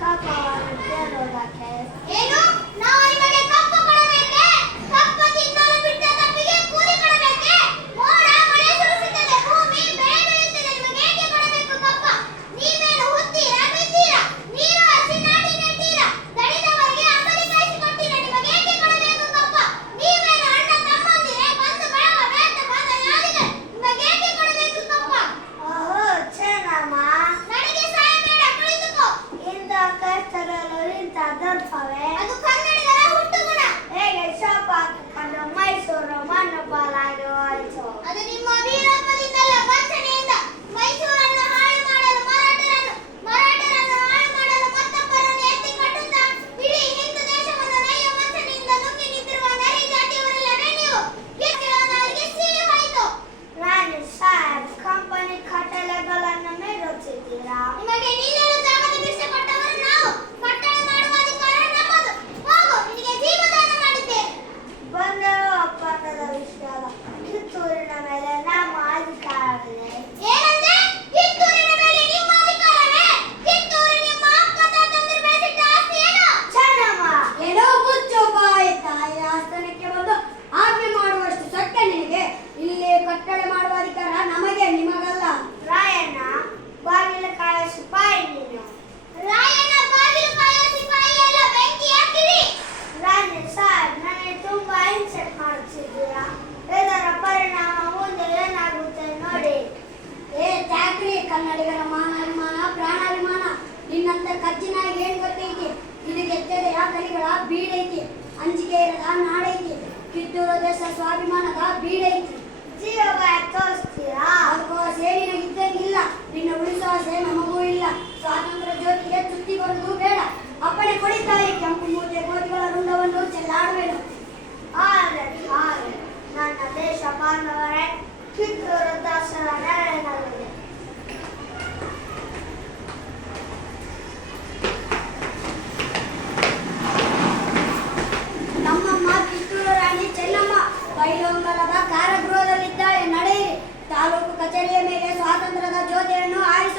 ಕಪ್ಪವನ್ನು ಕೇಳುವುದಕ್ಕೆ ಏನು ನಾವು ನಿಮಗೆ ಕಪ್ಪು ಕೊಡಬೇಕೆ? ಕಪ್ಪು ತಿನ್ನಲು ಬಿಟ್ಟ ತಪ್ಪಿಗೆ ಕೂಲಿ ಕೊಡಬೇಕೆ? ಮೋಡ ಮಳೆ ಸುರಿಸುತ್ತದೆ, ಭೂಮಿ ಬೆಳೆ ಬೆಳೆಯುತ್ತದೆ, ನಿಮಗೆ ಏಕೆ ಕೊಡಬೇಕು ಕಪ್ಪ? ನೀವೇನು ಹುತ್ತೀರಾ ಬಿತ್ತೀರಾ? ನೀರು ಹರಿಸಿ ನಾಟಿ ನೆಟ್ಟೀರಾ? ದಣಿದವರಿಗೆ ಅಂಬಲಿ ಕಾಯಿಸಿ ಕೊಟ್ಟಿರಾ? ನಿಮಗೆ ಏಕೆ ಕೊಡಬೇಕು ಕಪ್ಪ? ನೀವೇನು ಅಣ್ಣ ತಮ್ಮಂದಿರೇ? ಬಂಧು ಬಳಗ ಬೇಟ ಬಾಂಧವ್ಯಾದಿಗಳೇ? ನಿಮಗೆ ಏಕೆ ಕೊಡಬೇಕು ಕಪ್ಪ? ಓಹೋ ಚೆನ್ನಮ್ಮ, ನನಗೆ ಸಹಾಯ ಬೇಡ, ಕುಳಿತುಕೋ. ಇಂಥ ಕಷ್ಟದಲ್ಲೂ ಇಂಥ ದರ್ಪವೇ ಅದು ಕನ್ನಡಿಗರ ಹುಟ್ಟುಗುಣ. ಹೇಗೆ ಶಾಪ ಹಾಕಿಕೊಂಡು ಮೈಸೂರು ಮಣ್ಣು ಪಾಲಾಗಿ ಹೋಯಿತು. ಅದು ನಿಮ್ಮ ವೀರಪ್ಪದಿಂದಲ್ಲ, ವಂಚನೆಯಿಂದ. ಮೈಸೂರನ್ನು ಹಾಳು ಮಾಡಲು ಮರಾಠರನ್ನು ಹಾಳು ಮಾಡಲು ಮತ್ತೊಬ್ಬರನ್ನು ಎತ್ತಿ ಕಟ್ಟುತ್ತಾ ಇಡೀ ಹಿಂದೂ ದೇಶವನ್ನು ನೈಯ ವಂಚನೆಯಿಂದ ನುಂಗಿ ನಿಂತಿರುವ ನರಿ ಜಾತಿಯವರಲ್ಲವೇ ನೀವು? ಅವರಿಗೆ ಸಿಹಿ ಹೋಯಿತು. ರಾಣಿ ಸಾಹೇಬ್, ಕಂಪನಿ ಕಟ್ಟಳೆಗಳನ್ನು ಮೀರುತ್ತಿದ್ದೀರಾ? ನಿಮಗೆ ನಿಲ್ಲಲು ಜಾಗದ ಭಿಕ್ಷೆ ಕೊಟ್ಟವರು ನಾವು. ಕಟ್ಟಳೆ ಮಾಡುವ ಅಧಿಕಾರ ನಮ್ಮದು. ಹೋಗು, ನಿನಗೆ ಜೀವದಾನ ಮಾಡಿದ್ದೇವೆ. ಬಂದರು ಒಪ್ಪಂದದ ವಿಷಯ ಕಿತ್ತೂರಿನ ಮೇಲೆ ನಮ್ಮ ಅಧಿಕಾರವಿದೆ. ಏನಂದ್ರೆ? ಕಿತ್ತೂರಿನ ಮೇಲೆ ನಿಮ್ಮ ಅಧಿಕಾರವೇ? ಕಿತ್ತೂರು ನಿಮ್ಮ ಅಪ್ಪ ತಾತಂದಿರು ಬೆಳೆಸಿಟ್ಟ ಆಸ್ತಿ ಏನು? ಚೆನ್ನಮ್ಮ, ಏನೋ ಮುಚ್ಚು ಬಾಯಿ. ತಾಯಿ ಆಸ್ಥಾನಕ್ಕೆ ಬಂದು ಆಜ್ಞೆ ಮಾಡುವಷ್ಟು ಸತ್ಯ ನಿನಗೆ? ಇಲ್ಲಿ ಕಟ್ಟಳೆ ಮಾಡುವ ಅಧಿಕಾರ ನಮಗೆ, ನಿಮಗಲ್ಲ. ರಾಯಣ್ಣ ಬಾಗಿಲು ಕಾಯ ಸಿಪಾಯಿ ನೀನು. ರಾಯಣ್ಣ ಬಾಗಿಲು ಕಾಯುವ ಸಿಪಾಯಿ ಅಲ್ಲ, ಬೆಂಕಿ ಹಾಕಿರಿ. ರಾಣಿ ಸಾಹೇಬ್, ನನಗೆ ತುಂಬಾ ಹಿಂಸೆ ಮಾಡುತ್ತಿದ್ದೀರಾ. ಇದರ ಪರಿಣಾಮ ಮುಂದೆ ಏನಾಗುತ್ತೆ ನೋಡಿ. ಏ ತ್ಯಾಕ್ರಿ, ಕನ್ನಡಿಗರ ಮಾನಾಭಿಮಾನ ಪ್ರಾಣಾಭಿಮಾನ ನಿನ್ನಂತ ಕಚ್ಚಿನಾಗಿ ಏನ್ ಗೊತ್ತೈತಿ? ಇದು ಗೆದ್ದೆಯ ಕಲಿಗಳ ಬೀಡೈತಿ, ಅಂಜಿಕೆ ಇರದ ನಾಡೈತಿ, ಕಿತ್ತೂರು ದೇಶ ಸ್ವಾಭಿಮಾನದ ಬೀಡೈತಿ. ಜೀವ ಬಾಯ ತೋರಿಸ್ತೀರಾ? ಬದುಕುವ ಆಸೆ ನಿನಗಿದ್ದಂಗಿಲ್ಲ, ನಿನ್ನ ಉಳಿಸುವ ಆಸೆ ನಮಗೂ ಇಲ್ಲ. ಸ್ವಾತಂತ್ರ್ಯ ಜ್ಯೋತಿಗೆ ಚುತ್ತಿ ಬರುವುದು ಬೇಡ. ಅಪ್ಪಣೆ ಕೊಡಿತಾಯಿ, ಕೆಂಪು ಮೂತೆ ಕೋತಿಗಳ ರುಂಡವನ್ನು ಚೆಲ್ಲಾಡುವೆನು. ಆಗಲಿ ಆಗಲಿ. ನನ್ನ ದೇಶ ಬಾಂಧವರೇ, ಕಿತ್ತೂರು ದಸರಾ ನೆರಳಿನಲ್ಲಿದೆ. ನಮ್ಮಮ್ಮ ಕಿತ್ತೂರು ರಾಣಿ ಚೆನ್ನಮ್ಮ ಬೈಲೊಂಗಲದ ಕಾರಾಗೃಹದಲ್ಲಿದ್ದಾಳೆ. ನಡೆಯಿರಿ, ತಾಲೂಕು ಕಚೇರಿಯ ಮೇಲೆ ಸ್ವಾತಂತ್ರ್ಯದ ಜ್ಯೋತಿಯನ್ನು ಆರಿಸಿ